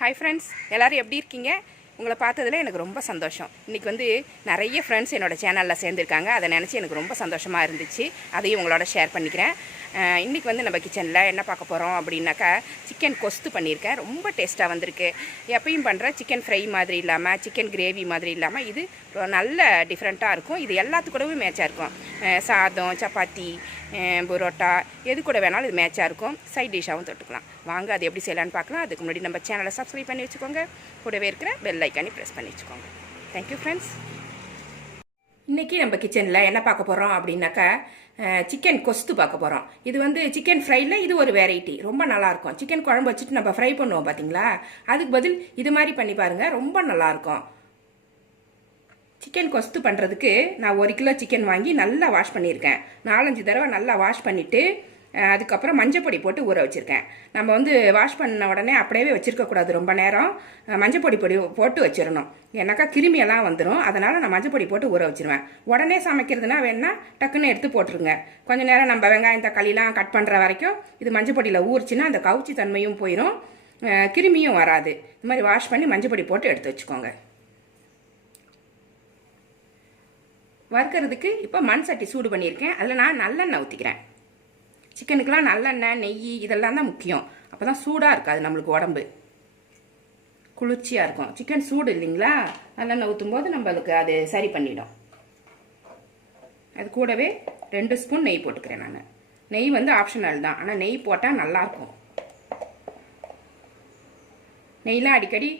Hi friends, எல்லோரும் எப்படி இருக்கீங்க? உங்களை பார்த்ததில் எனக்கு ரொம்ப சந்தோஷம். இன்றைக்கி நிறைய ஃப்ரெண்ட்ஸ் என்னோடய சேனலில் சேர்ந்துருக்காங்க. அதை நினச்சி எனக்கு ரொம்ப சந்தோஷமாக இருந்துச்சு. அதையும் உங்களோட ஷேர் பண்ணிக்கிறேன். இன்றைக்கி நம்ம கிச்சனில் என்ன பார்க்க போகிறோம் அப்படின்னாக்கா, சிக்கன் கொஸ்து பண்ணியிருக்கேன். ரொம்ப டேஸ்ட்டாக வந்திருக்கு. எப்பயும் பண்ணுற சிக்கன் ஃப்ரை மாதிரி இல்லாமல், சிக்கன் கிரேவி மாதிரி இல்லாமல், இது நல்ல டிஃப்ரெண்ட்டாக இருக்கும். இது எல்லாத்துக்கூடவும் மேட்சாக இருக்கும். சாதம், சப்பாத்தி, புரோட்டா எது கூட வேணாலும் இது மேட்சாக இருக்கும். சைட் டிஷ்ஷாகவும் தொட்டுக்கலாம். வாங்க அது எப்படி செய்யலான்னு பார்க்கலாம். அதுக்கு முன்னாடி நம்ம சேனலை சப்ஸ்கிரைப் பண்ணி வச்சுக்கோங்க. கூடவே இருக்கிற பெல் ஐக்கானி ப்ரெஸ் பண்ணி வச்சுக்கோங்க. Thank you friends. இன்றைக்கி நம்ம கிச்சனில் என்ன பார்க்க போகிறோம் அப்படின்னாக்கா, சிக்கன் கொஸ்து பார்க்க போகிறோம். இது சிக்கன் ஃப்ரையில் இது ஒரு வெரைட்டி, ரொம்ப நல்லாயிருக்கும். சிக்கன் குழம்பு வச்சுட்டு நம்ம ஃப்ரை பண்ணுவோம் பார்த்தீங்களா, அதுக்கு பதில் இது மாதிரி பண்ணி பாருங்கள், ரொம்ப நல்லாயிருக்கும். சிக்கன் கொஸ்து பண்ணுறதுக்கு நான் 1 கிலோ சிக்கன் வாங்கி நல்லா வாஷ் பண்ணியிருக்கேன். 4-5 தடவை நல்லா வாஷ் பண்ணிவிட்டு அதுக்கப்புறம் மஞ்சப்பொடி போட்டு ஊற வச்சுருக்கேன். நம்ம வாஷ் பண்ண உடனே அப்படியே வச்சுருக்கக்கூடாது. ரொம்ப நேரம் மஞ்சப்பொடி போட்டு வச்சிடணும். ஏன்னாக்கா கிருமியெல்லாம் வந்துடும். அதனால் நான் மஞ்சப்பொடி போட்டு ஊற வச்சுருவேன். உடனே சமைக்கிறதுனா வேணால் டக்குன்னு எடுத்து போட்டுருங்க. கொஞ்சம் நேரம் நம்ம வெங்காயம் தக்காளிலாம் கட் பண்ணுற வரைக்கும் இது மஞ்சப்பொடியில் ஊறிச்சின்னா அந்த கவுச்சி தன்மையும் போயிடும், கிருமியும் வராது. இந்த மாதிரி வாஷ் பண்ணி மஞ்சப்பொடி போட்டு எடுத்து வச்சுக்கோங்க. வறுக்கிறதுக்கு இப்போ மண் சட்டி சூடு பண்ணியிருக்கேன். அதில் நான் நல்லெண்ணெய் ஊற்றிக்கிறேன். சிக்கனுக்கெலாம் நல்லெண்ணெய், நெய் இதெல்லாம் தான் முக்கியம். அப்போ தான் சூடாக இருக்காது, நம்மளுக்கு உடம்பு குளிர்ச்சியாக இருக்கும். சிக்கன் சூடு இல்லைங்களா, நல்லெண்ணெய் ஊற்றும்போது நம்மளுக்கு அது சரி பண்ணிடும். அது கூடவே 2 ஸ்பூன் நெய் போட்டுக்கிறேன். நான் நெய் ஆப்ஷனல் தான், ஆனால் நெய் போட்டால் நல்லாயிருக்கும். நெய்லாம் அடிக்கடி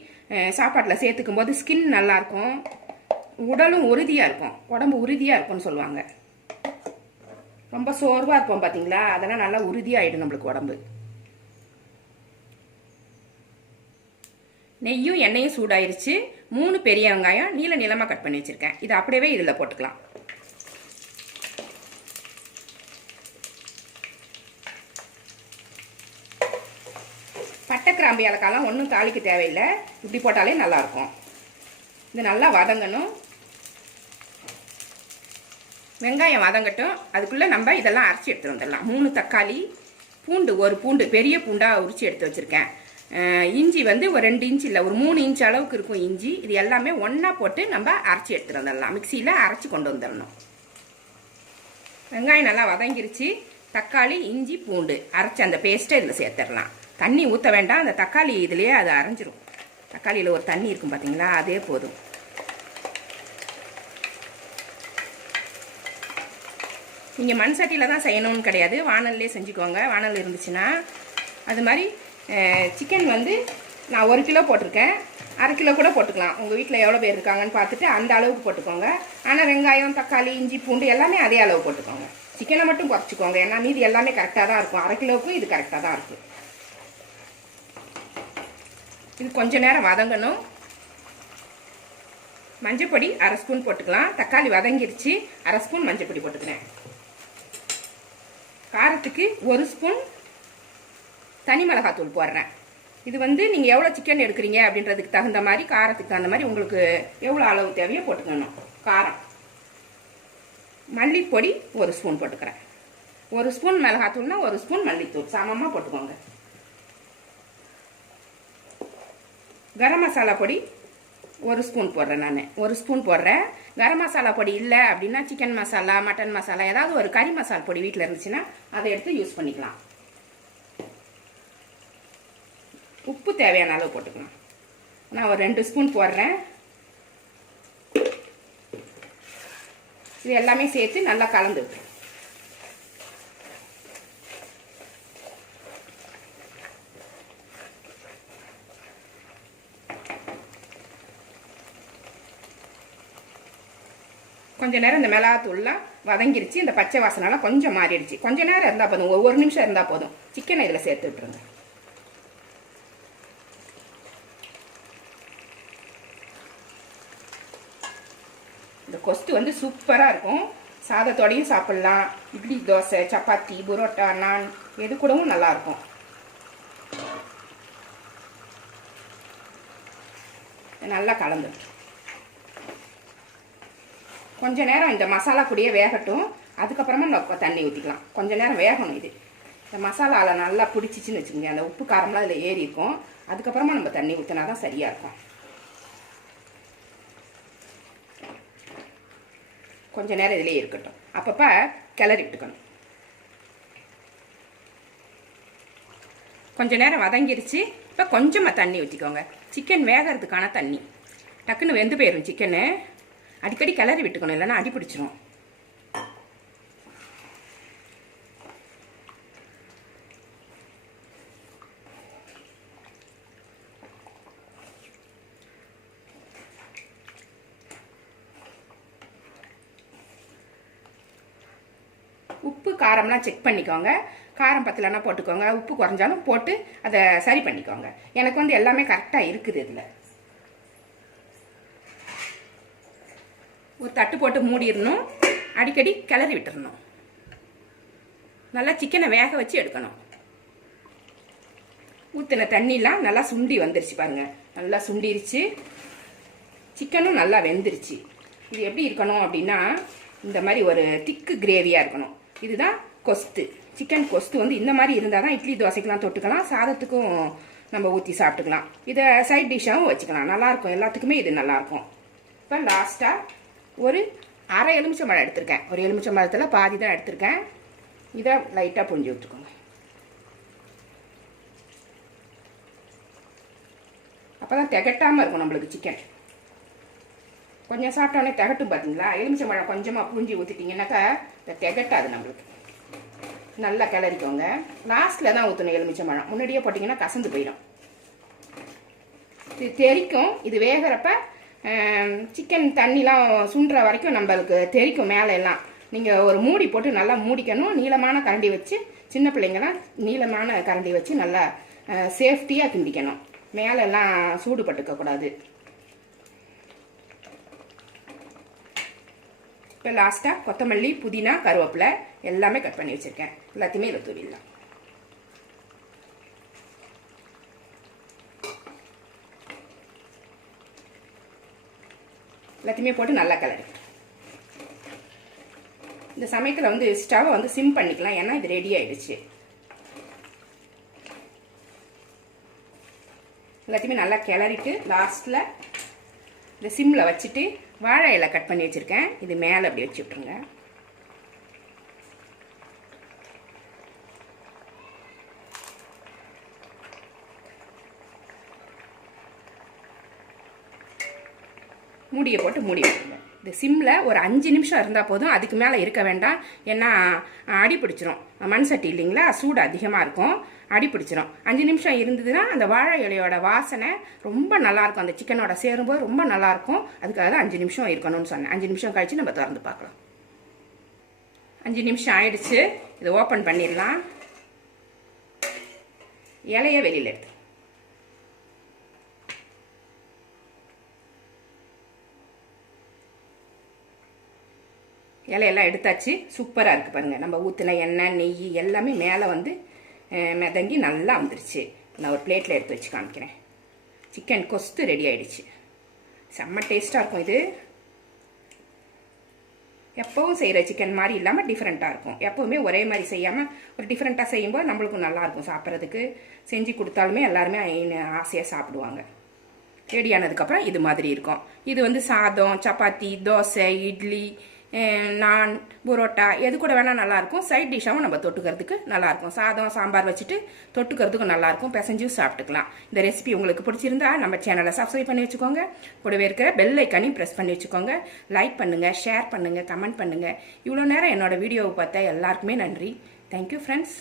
சாப்பாட்டில் சேர்த்துக்கும் போது ஸ்கின் நல்லாயிருக்கும், உடலும் உறுதியாக இருக்கும், உடம்பு உறுதியாக இருக்கும்னு சொல்லுவாங்க. ரொம்ப சோர்வாக இருப்போம் பார்த்தீங்களா, அதெல்லாம் நல்லா உறுதியாகிடும் நம்மளுக்கு உடம்பு. நெய்யும் எண்ணெயும் சூடாயிருச்சு. 3 பெரிய வெங்காயம் நீளமாக கட் பண்ணி வச்சுருக்கேன். இது அப்படியே இதில் போட்டுக்கலாம். பட்டை கிராம்பு ஏலக்காய்லாம் ஒன்றும் தாளிக்க தேவையில்லை, இப்படி போட்டாலே நல்லாயிருக்கும். இது நல்லா வதங்கணும். வெங்காயம் வதங்கட்டும். அதுக்குள்ளே நம்ம இதெல்லாம் அரைச்சி எடுத்துகிட்டு வந்துடலாம். 3 தக்காளி, பூண்டு, 1 பூண்டு பெரிய பூண்டாக உரிச்சு எடுத்து வச்சுருக்கேன். இஞ்சி ஒரு 2 இன்ச் இல்லை, ஒரு 3 இன்ச் அளவுக்கு இருக்கும் இஞ்சி. இது எல்லாமே ஒன்றா போட்டு நம்ம அரைச்சி எடுத்துகிட்டு வந்துடலாம். மிக்சியில் அரைச்சி கொண்டு வந்துடணும். வெங்காயம் நல்லா வதங்கிருச்சு. தக்காளி, இஞ்சி, பூண்டு அரைச்சி அந்த பேஸ்ட்டை இதில் சேர்த்துடலாம். தண்ணி ஊற்ற வேண்டாம், அந்த தக்காளி இதுலேயே அது அரைஞ்சிரும். தக்காளியில் ஒரு தண்ணி இருக்கும் பார்த்தீங்களா, அதே போதும். நீங்கள் மண் சட்டியில் தான் செய்யணும்னு கிடையாது, வானல்லே செஞ்சுக்கோங்க. வானல் இருந்துச்சுன்னா அது மாதிரி. சிக்கன் நான் 1 கிலோ போட்டிருக்கேன். 1/2 கிலோ கூட போட்டுக்கலாம். உங்கள் வீட்டில் எவ்வளோ பேர் இருக்காங்கன்னு பார்த்துட்டு அந்த அளவுக்கு போட்டுக்கோங்க. ஆனால் வெங்காயம், தக்காளி, இஞ்சி, பூண்டு எல்லாமே அதே அளவு போட்டுக்கோங்க. சிக்கனை மட்டும் குறைச்சிக்கோங்க, ஏன்னா மீதி எல்லாமே கரெக்டாக தான் இருக்கும். 1/2 கிலோவுக்கும் இது கரெக்டாக தான் இருக்குது. இது கொஞ்ச நேரம் வதங்கணும். மஞ்சப்பொடி 1/2 ஸ்பூன் போட்டுக்கலாம். தக்காளி வதங்கிருச்சு, 1/2 ஸ்பூன் மஞ்சப்பொடி போட்டுக்கிறேன். காரத்துக்கு 1 ஸ்பூன் தனி மிளகாத்தூள் போடுறேன். இது நீங்கள் எவ்வளோ சிக்கன் எடுக்கிறீங்க அப்படின்றதுக்கு தகுந்த மாதிரி, காரத்துக்கு தகுந்த மாதிரி உங்களுக்கு எவ்வளோ அளவு தேவையோ போட்டுக்கணும். காரம். மல்லிப்பொடி 1 ஸ்பூன் போட்டுக்கிறேன். 1 ஸ்பூன் மிளகாத்தூள்னா 1 ஸ்பூன் மல்லித்தூள் சமமாக போட்டுக்கோங்க. கரம் மசாலா பொடி 1 ஸ்பூன் போடுறேன். நான் 1 ஸ்பூன் போடுறேன். கரம் மசாலா பொடி இல்லை அப்படின்னா சிக்கன் மசாலா, மட்டன் மசாலா, ஏதாவது ஒரு கறி மசாலா பொடி வீட்டில் இருந்துச்சுன்னா அதை எடுத்து யூஸ் பண்ணிக்கலாம். உப்பு தேவையான அளவு போட்டுக்கலாம். நான் ஒரு 2 ஸ்பூன் போடுறேன். இது எல்லாமே சேர்த்து நல்லா கலந்து விட்டுறேன். கொஞ்ச நேரம் இந்த மிளகாத்தூள்லாம் வதங்கிருச்சு. இந்த பச்சை வாசனைலாம் கொஞ்சம் மாறிடுச்சு. கொஞ்ச நேரம் இருந்தால் போதும், 1 நிமிஷம் இருந்தால் போதும். சிக்கனை இதில் சேர்த்து விட்டுருங்க. இந்த கொஸ்து சூப்பராக இருக்கும். சாதத்தோடையும் சாப்பிட்லாம். இட்லி, தோசை, சப்பாத்தி, புரோட்டா, நான் எது கூடவும் நல்லாயிருக்கும். நல்லா கலந்து கொஞ்ச நேரம் இந்த மசாலா கூடயே வேகட்டும். அதுக்கப்புறமா நம்ம தண்ணி ஊற்றிக்கலாம். கொஞ்ச நேரம் வேகணும். இது இந்த மசாலாவில் நல்லா பிடிச்சிச்சின்னு வச்சுக்கோங்க, அந்த உப்பு காரம்லாம் அதில் ஏறி இருக்கும். அதுக்கப்புறமா நம்ம தண்ணி ஊற்றினா தான் சரியாக இருக்கும். கொஞ்சம் நேரம் இதிலே இருக்கட்டும். அப்பப்போ கிளறி விட்டுக்கணும். கொஞ்சம் நேரம் வதங்கிருச்சு. இப்போ கொஞ்சமாக தண்ணி ஊற்றிக்கோங்க. சிக்கன் வேகிறதுக்கான தண்ணி. டக்குன்னு வெந்து போயிடும் சிக்கனு. அடிக்கடி கிளறி விட்டுக்கணும், இல்லைன்னா அடி பிடிச்சிரும். உப்பு காரம்லாம் செக் பண்ணிக்கோங்க. காரம் பத்தலைன்னா போட்டுக்கோங்க, உப்பு குறைஞ்சாலும் போட்டு அதை சரி பண்ணிக்கோங்க. எனக்கு வந்து எல்லாமே கரெக்டாக இருக்குது. இதில் ஒரு தட்டு போட்டு மூடிடணும். அடிக்கடி கிளறி விட்டுறணும். நல்லா சிக்கனை வேக வச்சு எடுக்கணும். ஊற்றின தண்ணிலாம் நல்லா சுண்டி வந்துருச்சு பாருங்க. நல்லா சுண்டிருச்சு. சிக்கனும் நல்லா வெந்துருச்சு. இது எப்படி இருக்கணும் அப்படின்னா, இந்த மாதிரி ஒரு திக்கு கிரேவியாக இருக்கணும். இதுதான் கொஸ்து. சிக்கன் கொஸ்து வந்து இந்த மாதிரி இருந்தால் தான் இட்லி தோசைக்கெலாம் தொட்டுக்கலாம், சாதத்துக்கும் நம்ம ஊற்றி சாப்பிட்டுக்கலாம். இதை சைட் டிஷ்ஷாகவும் வச்சுக்கலாம். நல்லாயிருக்கும், எல்லாத்துக்குமே இது நல்லாயிருக்கும். இப்போ லாஸ்ட்டாக ஒரு அரை எலுமிச்சம்பழம் எடுத்திருக்கேன். ஒரு எலுமிச்சம்பழத்தில் பாதி தான் எடுத்திருக்கேன். இதை லைட்டாக புழிஞ்சு விட்டுக்கோங்க. அப்போ தான் திகட்டாமல் இருக்கும் நம்மளுக்கு சிக்கன். கொஞ்சம் சாப்பிட்டோன்னே திகட்டும் பார்த்தீங்களா? எலுமிச்சம்பழம் கொஞ்சமாக புழிஞ்சி ஊற்றிட்டிங்கன்னாக்கா இந்த திகட்டாது நம்மளுக்கு. நல்லா கிளறிக்கோங்க. லாஸ்ட்டில் தான் ஊற்றணும் எலுமிச்சம்பழம். முன்னாடியே போட்டிங்கன்னா கசந்து போயிடும். இது தெரிக்கும். இது வேகிறப்ப சிக்கன் தண்ணிலாம் சுண்டுற வரைக்கும் நம்மளுக்கு தெரிக்கும் மேலே எல்லாம். நீங்கள் ஒரு மூடி போட்டு நல்லா மூடிக்கணும். நீளமான கரண்டி வச்சு, சின்ன பிள்ளைங்கலாம் நீளமான கரண்டி வச்சு நல்லா சேஃப்டியாக கிண்டிக்கணும். மேலெல்லாம் சூடு பட்டுக்கக்கூடாது. இப்போ லாஸ்ட்டாக கொத்தமல்லி, புதினா, கருவேப்பிலை எல்லாமே கட் பண்ணி வச்சுருக்கேன். எல்லாத்தையுமே இதில் தூவிடலாம். எல்லாத்தையுமே போட்டு நல்லா கிளறி. இந்த சமயத்தில் வந்து ஸ்டவ்வை வந்து சிம் பண்ணிக்கலாம், ஏன்னா இது ரெடி ஆயிடுச்சு. எல்லாத்தையுமே நல்லா கிளறிட்டு லாஸ்ட்டில் இந்த சிம்மில் வச்சுட்டு வாழை இலை கட் பண்ணி வச்சுருக்கேன். இது மேலே அப்படி வச்சு விட்ருங்க. மூடியை போட்டு மூடி விட்டுருங்க. இந்த சிம்மில் ஒரு 5 நிமிஷம் இருந்தால் போதும். அதுக்கு மேலே இருக்க வேண்டாம், ஏன்னா அடி பிடிச்சிரும். மண் சட்டி இல்லைங்களா, சூடு அதிகமாக இருக்கும், அடி பிடிச்சிரும். 5 நிமிஷம் இருந்ததுன்னா அந்த வாழை இலையோட வாசனை ரொம்ப நல்லாயிருக்கும். அந்த சிக்கனோட சேரும்போது ரொம்ப நல்லாயிருக்கும். அதுக்காக தான் 5 நிமிஷம் இருக்கணும்னு சொன்னேன். 5 நிமிஷம் கழித்து நம்ம திறந்து பார்க்கலாம். 5 நிமிஷம் ஆயிடுச்சு. இதை ஓப்பன் பண்ணிடலாம். இலையை வெளியில் எடுத்து இலையெல்லாம் எடுத்தாச்சு. சூப்பராக இருக்குது பாருங்கள். நம்ம ஊற்றின எண்ணெய், நெய் எல்லாமே மேலே வந்து மிதங்கி நல்லா வந்துருச்சு. நான் ஒரு பிளேட்டில் எடுத்து வச்சு காமிக்கிறேன். சிக்கன் கொஸ்து ரெடி ஆகிடுச்சு. செம்ம டேஸ்ட்டாக இருக்கும். இது எப்போவும் செய்கிற சிக்கன் மாதிரி இல்லாமல் டிஃப்ரெண்ட்டாக இருக்கும். எப்போவுமே ஒரே மாதிரி செய்யாமல் ஒரு டிஃப்ரெண்ட்டாக செய்யும்போது நம்மளுக்கும் நல்லாயிருக்கும் சாப்பிட்றதுக்கு. செஞ்சு கொடுத்தாலுமே எல்லாருமே ஆசையாக சாப்பிடுவாங்க. ரெடியானதுக்கப்புறம் இது மாதிரி இருக்கும். இது வந்து சாதம், சப்பாத்தி, தோசை, இட்லி, நான், புரோட்டா எது கூட வேணால் நல்லாயிருக்கும். சைட் டிஷ்ஷாகவும் நம்ம தொட்டுக்கிறதுக்கு நல்லாயிருக்கும். சாதம், சாம்பார் வச்சுட்டு தொட்டுக்கிறதுக்கும் நல்லாயிருக்கும். பிசைஞ்சும் சாப்பிட்டுக்கலாம். இந்த ரெசிபி உங்களுக்கு பிடிச்சிருந்தா நம்ம சேனலை சப்ஸ்கிரைப் பண்ணி வச்சுக்கோங்க. கூடவே இருக்கிற பெல் ஐக்கானையும் ப்ரெஸ் பண்ணி வச்சுக்கோங்க. லைக் பண்ணுங்கள், ஷேர் பண்ணுங்கள், கமெண்ட் பண்ணுங்கள். இவ்வளோ நேரம் என்னோடய வீடியோவை பார்த்தா எல்லாருக்குமே நன்றி. Thank you friends.